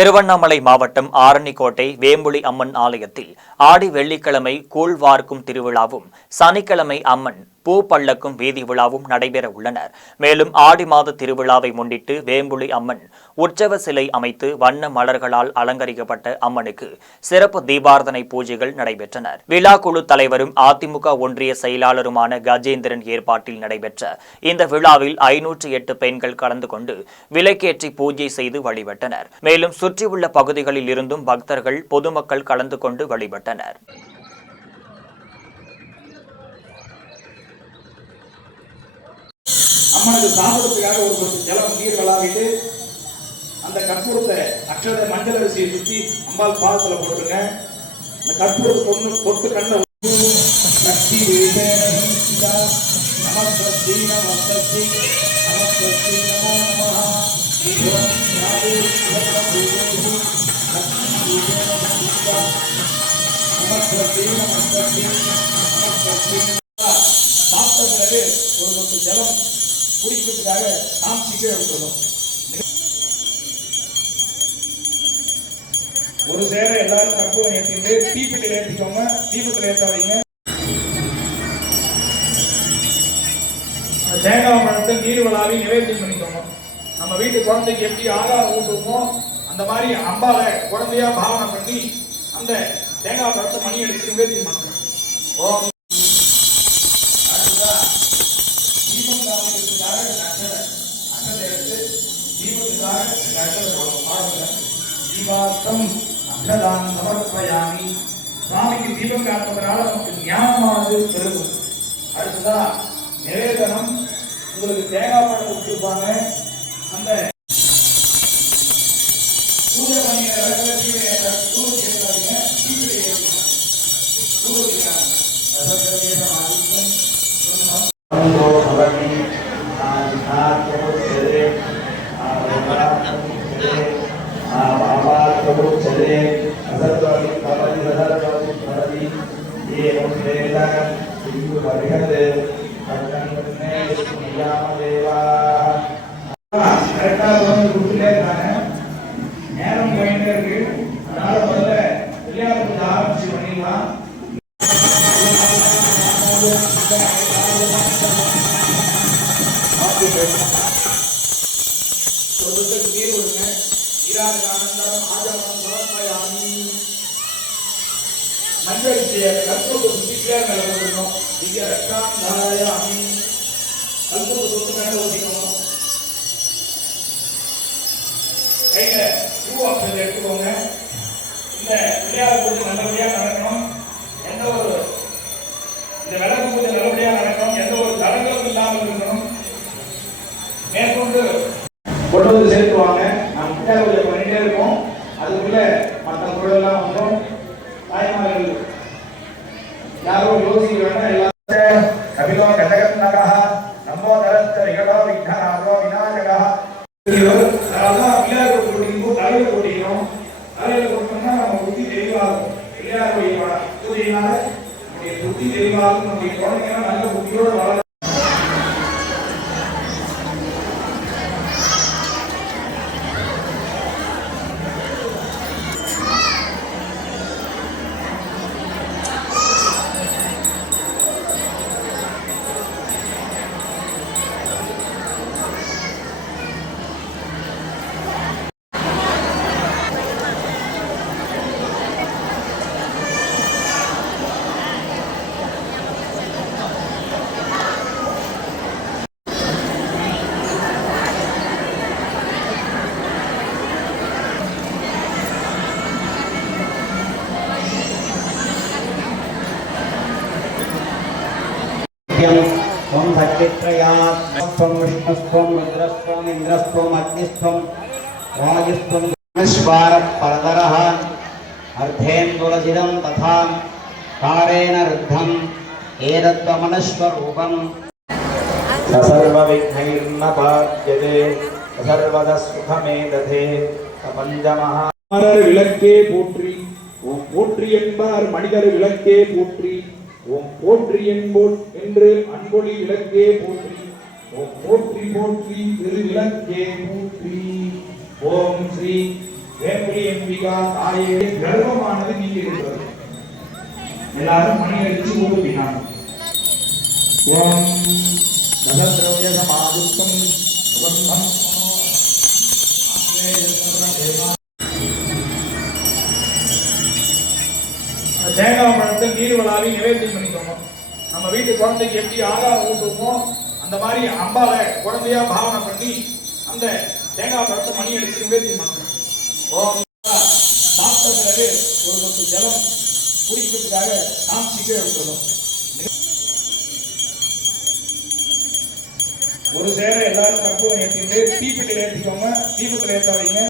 திருவண்ணாமலை மாவட்டம் ஆரணிக்கோட்டை வேம்புலி அம்மன் ஆலயத்தில் ஆடி வெள்ளிக்கிழமை கூழ் வார்க்கும் திருவிழாவும் சனிக்கிழமை அம்மன் பூ பள்ளக்கும் வீதி விழாவும் நடைபெற உள்ளனர். மேலும் ஆடி மாத திருவிழாவை முன்னிட்டு வேம்புலி அம்மன் உற்சவ சிலை அமைத்து வண்ண மலர்களால் அலங்கரிக்கப்பட்ட அம்மனுக்கு சிறப்பு தீபார்த்தனை பூஜைகள் நடைபெற்றன. விழா குழு தலைவரும் அதிமுக ஒன்றிய செயலாளருமான கஜேந்திரன் ஏற்பாட்டில் நடைபெற்ற இந்த விழாவில் 508 பெண்கள் கலந்து கொண்டு விளக்கேற்றி பூஜை செய்து வழிபட்டனர். மேலும் சுற்றியுள்ள பகுதிகளில் இருந்தும் பக்தர்கள் பொதுமக்கள் கலந்து கொண்டு வழிபட்டனர். அம்மனுக்கு சாப்பிடுறதுக்காக ஒரு கொஞ்சம் ஜலம் நீர் விளாவிட்டு அந்த கற்பூரத்தை அக்ஷத மஞ்சள் அரிசியை சுற்றி அம்பாள் பாதத்துல போட்டுருங்க. அந்த கற்பூரத்தை தொட்டு கண்ட சக்தி நமஸ்தி நமஸ்தி நமஸ்தி நமோ நமஹ சாப்பிட்ட பிறகு ஒரு சொட்டு ஜலம் குடிக்கிறதுக்காக நாம் சீக்கிரம் எடுத்துள்ளோம். ஒரு சேர எல்லாரும் கற்பூரம் ஏற்றிட்டு தீப்பெட்டியில் ஏற்றிக்கோங்க. தீபத்தில் ஏற்றாதீங்க. தேங்காய் பழத்தை நீர் விழாவி நிவேத்தியம் பண்ணிக்கோங்க. நம்ம வீட்டு குழந்தைக்கு எப்படி ஆகாரம் ஊட்டுவோமோ அந்த மாதிரி அம்பாவை குழந்தையா பாவனை பண்ணி அந்த தேங்காய் பழத்தை மணி அடிச்சு நிவேத்தியம் பண்ணுங்க. ஓம் சுவாமிக்கு தீபம் காட்டுவதனால நமக்கு ஞானமானது பெருகும். அடுத்ததா நிவேதனம். உங்களுக்கு தேங்காய் பழம் கொடுத்துருப்பாங்க. அந்த பூஜை பண்ணிய நேரம் போயிட்டே இருக்கு. அதனால முதல்ல விளையாட்டு ஆரம்பிச்சு பண்ணிடலாம். நீர் விடுங்க. நீராஜானந்தரம் ஆஜமனம் சமர்ப்பயாமி. மஞ்சள் கற்பூரத்தை சுத்திக்கிட்டே மேல போட்டுக்கணும். திவ்ய ரக்ஷாம் தாராயாமி. கற்பூரத்தை சொத்து மேல ஊற்றிக்கணும். கையில பூவாக்கள் எடுத்துக்கோங்க. இந்த விளையாட்டு பூஜை நல்லபடியா நடக்கணும். எந்த ஒரு இந்த விளக்கு பூஜை நல்லபடியா நடக்கணும். எந்த ஒரு தடங்களும் இல்லாமல் இருக்கணும். மேற்கொண்டு கொண்டு வந்து சேர்த்துவாங்க. நம்ம விளையாட்டு பூஜை பண்ணிட்டே இருக்கோம். அதுக்குள்ள மற்ற பொருளெல்லாம் வந்தோம். தாய்மார்கள் யாரும் யோசிக்க வேண்டாம். எல்லாரும் கபிலோ கண்டகத்னகா நம்மோ தரஸ்த விகடோ விக்னநாதோ விநாயகா. அதான் விளையாட்டு போட்டிக்கும் தலையில போட்டிக்கிறோம். தலையில போட்டோம்னா நம்ம புத்தி தெளிவாகும். விளையாட்டு பூஜையினால நம்முடைய புத்தி தெளிவாகும். நம்முடைய குழந்தைங்க நல்ல புத்தியோட வளர. त्वं सच्चित्रयात्मस्त्वं विष्णुस्त्वं रुद्रस्त्वं इन्द्रस्त्वं अग्निस्त्वं वायुस्त्वं विश्वारपरतरः अर्धेन्दुरजिदं तथा कारेण रुद्धम् एतत्त्वमनश्वरूपम् सर्वविघ्नैर्न बाध्यते सर्वदा सुखमेदते पञ्चमः விளக்கே போற்றி. ஓம் போற்றி என்பார் மனிதர் விளக்கே போற்றி. ஓம் போற்றி என்போல் என்று அன்பொழி விளக்கே போற்றி. ஓம் போற்றி போற்றி திரு விளக்கே போற்றி. ஓம் ஸ்ரீ வேம்புலி எம்பிகா தாயே கர்வமானது நீங்கி இருக்கிறது. எல்லாரும் மணி அடிச்சு ஊதுவினாங்க. ஓம் நவத்ரவ்ய சமாயுக்தம் சுகந்தம் தேங்காய் பழத்தை நீர் வளாவி நிவேத்தியம் பண்ணிக்கோங்க. நம்ம வீட்டு குழந்தைக்கு எப்படி ஆகாரம் ஊட்டுவோமோ அந்த மாதிரி அம்பாவை குழந்தையா பாவனை பண்ணி அந்த தேங்காய் பழத்தை மணி அடிச்சு நிவேத்தியம் பண்ணணும். ஓம் சாப்பிட்ட பிறகு ஒரு சொட்டு ஜலம் குடிக்கிறதுக்காக சாட்சிக்கு எடுத்துக்கணும். ஒரு சேர எல்லாரும் கற்பூரம் ஏற்றிட்டு தீப்பெட்டியில் ஏற்றிக்கோங்க. தீபத்தில் ஏற்றாதீங்க.